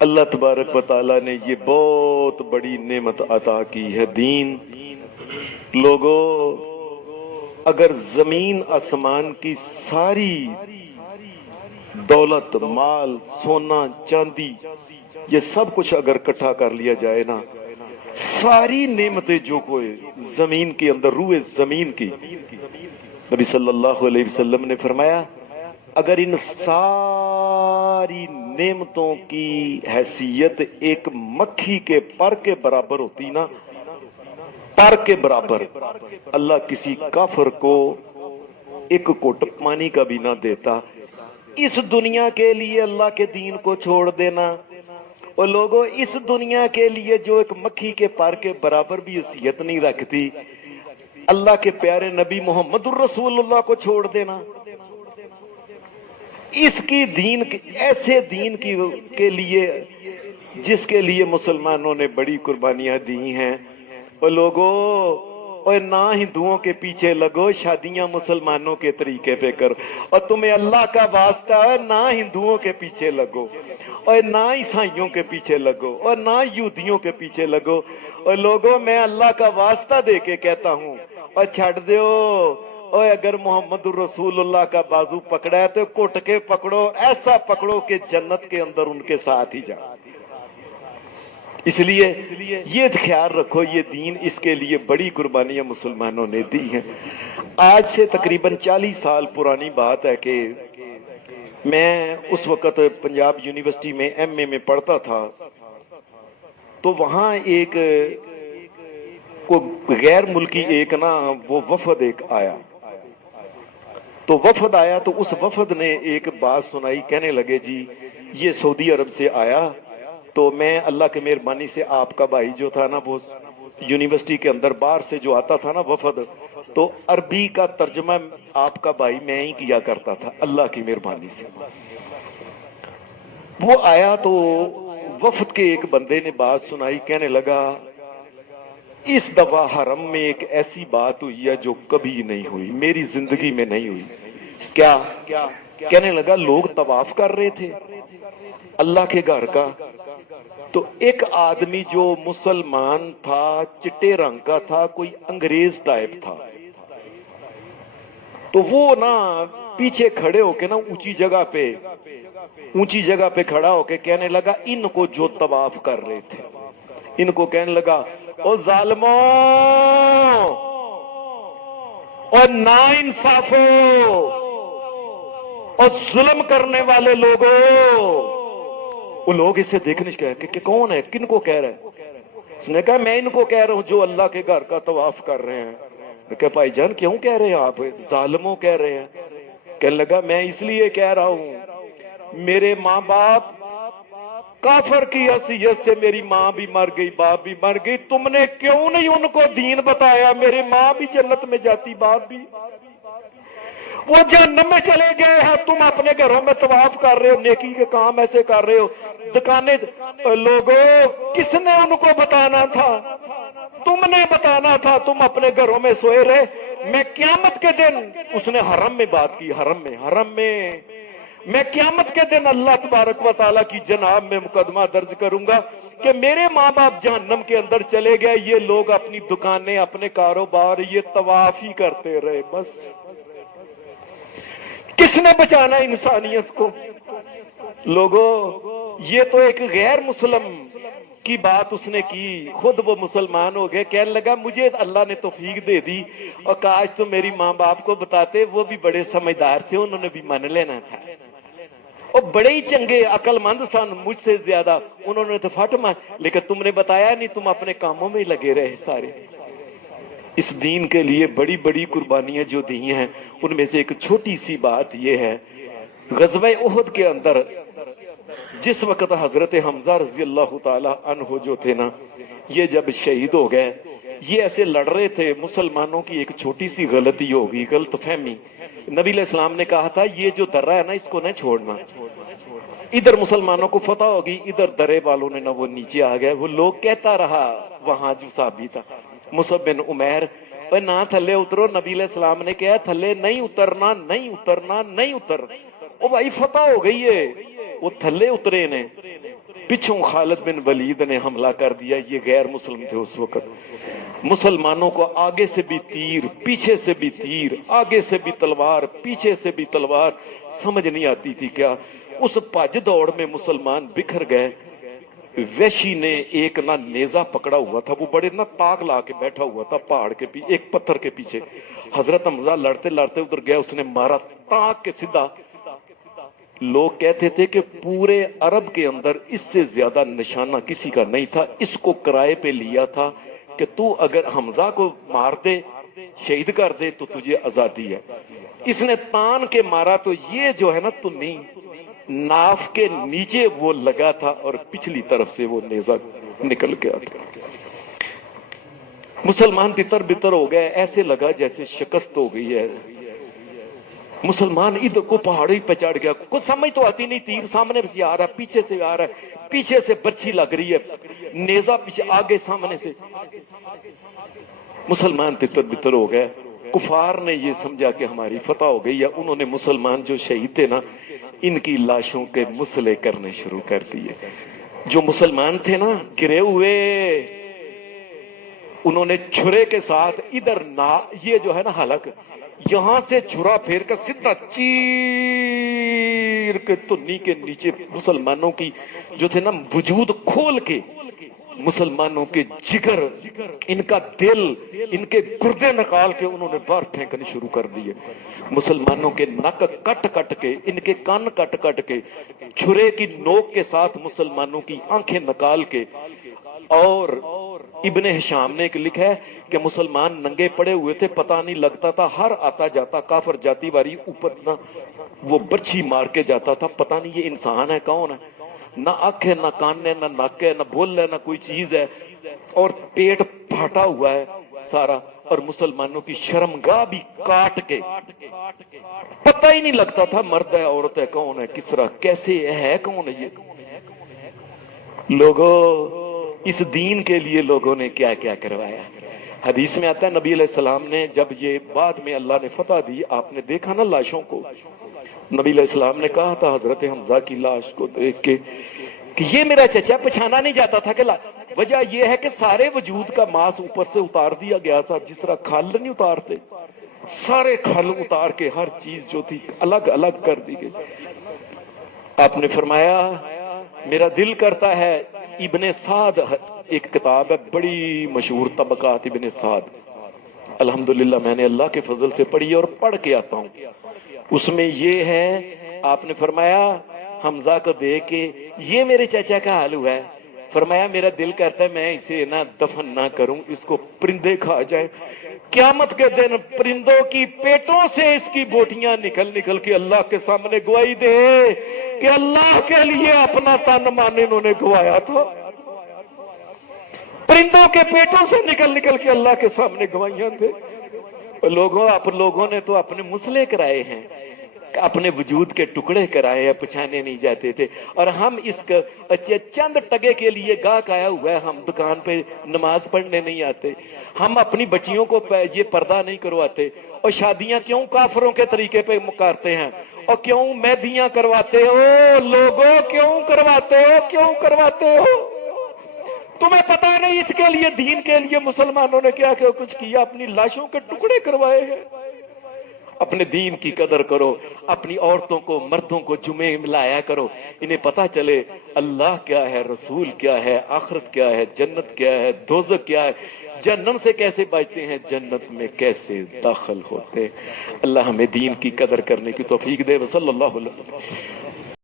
اللہ تبارک و تعالیٰ نے یہ بہت بڑی نعمت عطا کی ہے دین. لوگوں، اگر زمین آسمان کی ساری دولت، مال، سونا، چاندی، یہ سب کچھ اگر اکٹھا کر لیا جائے نا، ساری نعمتیں جو کوئی زمین کے اندر، روئے زمین کی، نبی صلی اللہ علیہ وسلم نے فرمایا اگر ان ساری نعمتوں کی حیثیت ایک مکھی کے پر کے برابر ہوتی نا، پر کے برابر، اللہ کسی کافر کو ایک گھٹ پانی کا بھی نہ دیتا. اس دنیا کے لیے اللہ کے دین کو چھوڑ دینا، اور لوگوں اس دنیا کے لیے جو ایک مکھی کے پر کے برابر بھی حیثیت نہیں رکھتی، اللہ کے پیارے نبی محمد الرسول اللہ کو چھوڑ دینا، اس کی دین، ایسے دین کے لیے جس کے لیے مسلمانوں نے بڑی قربانیاں دی ہیں. اور لوگوں، اور نہ ہندوؤں کے پیچھے لگو، شادیاں مسلمانوں کے طریقے پہ کرو. اور تمہیں اللہ کا واسطہ ہے، نہ ہندوؤں کے پیچھے لگو، اور نہ عیسائیوں کے پیچھے لگو، اور نہ یہودیوں کے پیچھے لگو. اور لوگوں، میں اللہ کا واسطہ دے کے کہتا ہوں، اور چھڑ دیو، اور اگر محمد الرسول اللہ کا بازو پکڑا ہے تو کٹ کے پکڑو، ایسا پکڑو کہ جنت کے اندر ان کے ساتھ ہی جاؤ. اس لیے یہ خیال رکھو، یہ دین، اس کے لیے بڑی قربانیاں مسلمانوں نے دی ہیں. آج سے تقریباً 40 سال پرانی بات ہے کہ میں اس وقت پنجاب یونیورسٹی میں ایم اے میں پڑھتا تھا، تو وہاں ایک غیر ملکی ایک نا وہ وفد ایک آیا، تو وفد آیا تو اس وفد نے ایک بات سنائی، کہنے لگے جی یہ سعودی عرب سے آیا، تو میں اللہ کی مہربانی سے آپ کا بھائی جو تھا نا، وہ یونیورسٹی کے اندر باہر سے جو آتا تھا نا وفد، تو عربی کا ترجمہ آپ کا بھائی میں ہی کیا کرتا تھا اللہ کی مہربانی سے. وہ آیا تو وفد کے ایک بندے نے بات سنائی، کہنے لگا اس دفعہ حرم میں ایک ایسی بات ہوئی ہے جو کبھی نہیں ہوئی، میری زندگی میں نہیں ہوئی. کیا؟ کہنے لگا لوگ طواف کر رہے تھے اللہ کے گھر کا، تو ایک آدمی جو مسلمان تھا، چٹے رنگ کا تھا، کوئی انگریز ٹائپ تھا، تو وہ نا پیچھے کھڑے ہو کے نا اونچی جگہ پہ کھڑا ہو کے کہنے لگا ان کو جو طواف کر رہے تھے، ان کو کہنے لگا او ظالموں اور نا انصافوں اور ظلم کرنے والے لوگوں. وہ لوگ اسے دیکھنے کہ کون ہے، کن کو کہہ رہا ہے؟ اس نے کہا میں ان کو کہہ رہا ہوں جو اللہ کے گھر کا طواف کر رہے ہیں. کہ بھائی جان کیوں کہہ رہے ہیں آپ؟ ظالموں کہہ رہے ہیں. کہنے لگا میں اس لیے کہہ رہا ہوں، میرے ماں باپ کافر کی حیثیت سے، میری ماں بھی مر گئی، باپ بھی مر گئی، تم نے کیوں نہیں ان کو دین بتایا؟ میری ماں بھی جنت میں جاتی، باپ بھی، وہ جہنم میں چلے گئے ہیں، تم اپنے گھروں میں طواف کر رہے ہو، نیکی کے کام ایسے کر رہے ہو، دکانیں. لوگوں، کس نے ان کو بتانا تھا؟ تم نے بتانا تھا، تم اپنے گھروں میں سوئے رہے. میں قیامت کے دن، اس نے حرم میں بات کی، حرم میں میں قیامت کے دن اللہ تبارک و تعالیٰ کی جناب میں مقدمہ درج کروں گا کہ میرے ماں باپ جہنم کے اندر چلے گئے، یہ لوگ اپنی دکانیں، اپنے کاروبار، یہ طواف ہی کرتے رہے. بس کس نے بچانا انسانیت کو؟ لوگوں، یہ تو ایک غیر مسلم کی بات اس نے کی، خود وہ مسلمان ہو گئے. کہنے لگا مجھے اللہ نے توفیق دے دی، اور کاش تو میری ماں باپ کو بتاتے، وہ بھی بڑے سمجھدار تھے، انہوں نے بھی مان لینا تھا، اور بڑے ہی چنگے عقل مند سن مجھ سے زیادہ، انہوں نے تو فٹ مار، لیکن تم نے بتایا نہیں، تم اپنے کاموں میں ہی لگے رہے سارے. اس دین کے لیے بڑی بڑی قربانیاں جو دی ہیں، ان میں سے ایک چھوٹی سی بات یہ ہے، غزوہ احد کے اندر جس وقت حضرت حمزہ رضی اللہ تعالی عنہ جو تھے نا، یہ جب شہید ہو گئے، یہ ایسے لڑ رہے تھے، مسلمانوں کی ایک چھوٹی سی غلطی ہوگی، غلط فہمی. نبی علیہ السلام نے کہا تھا یہ جو درہ ہے نا اس کو نہ چھوڑنا، ادھر مسلمانوں کو فتح ہوگی، ادھر درے والوں نے نہ وہ نیچے آ گئے. وہ لوگ کہتا رہا وہاں جو صحابی تھا مصعب بن عمیر، نہ تھلے اترو. نبی علیہ السلام نے کہا تھلے نہیں اترنا، نہیں اترنا، نہیں اتر. او بھائی فتح ہو گئی ہے، وہ تھلے اترے نے. پچھوں خالد بن ولید نے حملہ کر دیا، یہ غیر مسلم تھے اس وقت۔ مسلمانوں کو آگے سے بھی تیر، پیچھے سے بھی تیر، آگے سے بھی تلوار، پیچھے سے بھی تلوار، سمجھ نہیں آتی تھی کیا۔ اس بھج دوڑ میں مسلمان بکھر گئے۔ وحشی نے ایک نہ نیزہ پکڑا ہوا تھا، وہ بڑے نہ تاک لا کے بیٹھا ہوا تھا پہاڑ کے پیچھے ایک پتھر کے پیچھے۔ حضرت حمزہ لڑتے لڑتے ادھر گیا، اس نے مارا تاک کے سیدھا۔ لوگ کہتے تھے کہ پورے عرب کے اندر اس سے زیادہ نشانہ کسی کا نہیں تھا، اس کو کرائے پہ لیا تھا کہ تو اگر حمزہ کو مار دے، شہید کر دے تو تجھے آزادی ہے۔ اس نے تان کے مارا تو یہ جو ہے نا تو نہیں، ناف کے نیچے وہ لگا تھا اور پچھلی طرف سے وہ نیزہ نکل گیا تھا۔ مسلمان تتر بتر ہو گئے، ایسے لگا جیسے شکست ہو گئی ہے۔ مسلمان ادھر کو پہاڑی پہ چڑھ گیا، کچھ سمجھ تو آتی نہیں، تیر سامنے سے آ رہا ہے، پیچھے سے آ رہا ہے، پیچھے سے برچھی لگ رہی ہے، نیزہ پیچھے آگے سامنے سے۔ مسلمان تتر بتر ہو گئے۔ کفار نے یہ سمجھا کہ ہماری فتح ہو گئی ہے، انہوں نے مسلمان جو شہید تھے نا ان کی لاشوں کے مسئلے کرنے شروع کر دیے۔ جو مسلمان تھے نا گرے ہوئے، انہوں نے چھرے کے ساتھ ادھر یہ جو ہے نا حلق، یہاں سے چھرا پھیر کر سیدھا چیر کے تنی کے نیچے مسلمانوں کی جو تھے نا وجود کھول کے، مسلمانوں کے جگر، ان کا دل، ان کے گردے نکال کے انہوں نے باہر پھینکنے شروع کر دیے۔ مسلمانوں کے نک کٹ کٹ کے، ان کے کان کٹ کٹ کے، چھرے کی نوک کے ساتھ مسلمانوں کی آنکھیں نکال کے۔ اور ابن ہشام نے ایک لکھا ہے کہ مسلمان ننگے پڑے ہوئے تھے، پتہ نہیں لگتا تھا، ہر آتا جاتا کافر جاتی واری اوپر نہ وہ برچھی مار کے جاتا تھا، پتہ نہیں یہ انسان ہے کون ہے، نہ آنکھ ہے، نہ کان ہے، نہ ناک ہے، نہ بول ہے، نہ کوئی چیز ہے، اور پیٹ پھاٹا ہوا ہے سارا، اور مسلمانوں کی شرمگاہ بھی کاٹ کے، پتہ ہی نہیں لگتا تھا مرد ہے عورت ہے، کون ہے، کس طرح کیسے ہے، کون ہے یہ۔ لوگوں اس دین کے لیے لوگوں نے کیا کیا کروایا۔ حدیث میں آتا ہے نبی علیہ السلام نے جب یہ بعد میں اللہ نے فتح دی، آپ نے دیکھا نا لاشوں کو، نبی علیہ السلام نے کہا تھا حضرت حمزہ کی لاش کو دیکھ کے کہ یہ میرا چچا، پہچانا نہیں جاتا تھا کہ وجہ یہ ہے کہ سارے وجود کا ماس اوپر سے اتار دیا گیا تھا، جس طرح کھال نہیں اتارتے، سارے کھال اتار کے ہر چیز جو تھی الگ الگ کر دی گئی۔ آپ نے فرمایا میرا دل کرتا ہے، ابن سعد ایک کتاب ہے بڑی مشہور، طبقات ابن سعد، الحمدللہ میں نے اللہ کے فضل سے پڑھی اور پڑھ کے آتا ہوں، اس میں یہ ہے، آپ نے فرمایا حمزہ کو دیکھ کے یہ میرے چچا کا حال ہوا ہے، فرمایا میرا دل کرتا ہے میں اسے نہ دفن نہ کروں، اس کو پرندے کھا جائیں، قیامت کے دن پرندوں کی پیٹوں سے اس کی بوٹیاں نکل نکل کے اللہ کے سامنے گواہی دے کہ اللہ کے لیے اپنا تن مان انہوں نے گوایا تھا۔ پرندوں کے پیٹوں سے نکل نکل کے اللہ کے سامنے گواہیاں دے۔ لوگوں آپ لوگوں نے تو اپنے مسئلے کرائے ہیں، اپنے وجود کے ٹکڑے کرائے ہیں، پہچانے نہیں جاتے تھے، اور ہم اس چند ٹگے کے لیے گاہک آیا ہوا ہے، ہم دکان پہ نماز پڑھنے نہیں آتے، ہم اپنی بچیوں کو یہ پردہ نہیں کرواتے، اور شادیاں کیوں کافروں کے طریقے پہ کرتے ہیں، اور کیوں مہندیاں کرواتے ہو لوگوں، کیوں کرواتے ہو، کیوں کرواتے ہو؟ تمہیں پتہ نہیں اس کے لیے دین کے لیے مسلمانوں نے کیا کیا کچھ کیا، اپنی لاشوں کے ٹکڑے کروائے ہیں۔ اپنے دین کی قدر کرو، اپنی عورتوں کو مردوں کو جمعے ملایا کرو، انہیں پتہ چلے اللہ کیا ہے، رسول کیا ہے، آخرت کیا ہے، جنت کیا ہے، دوزخ کیا ہے، جہنم سے کیسے بچتے ہیں، جنت میں کیسے داخل ہوتے۔ اللہ ہمیں دین کی قدر کرنے کی توفیق دے۔ صلی اللہ علیہ وسلم۔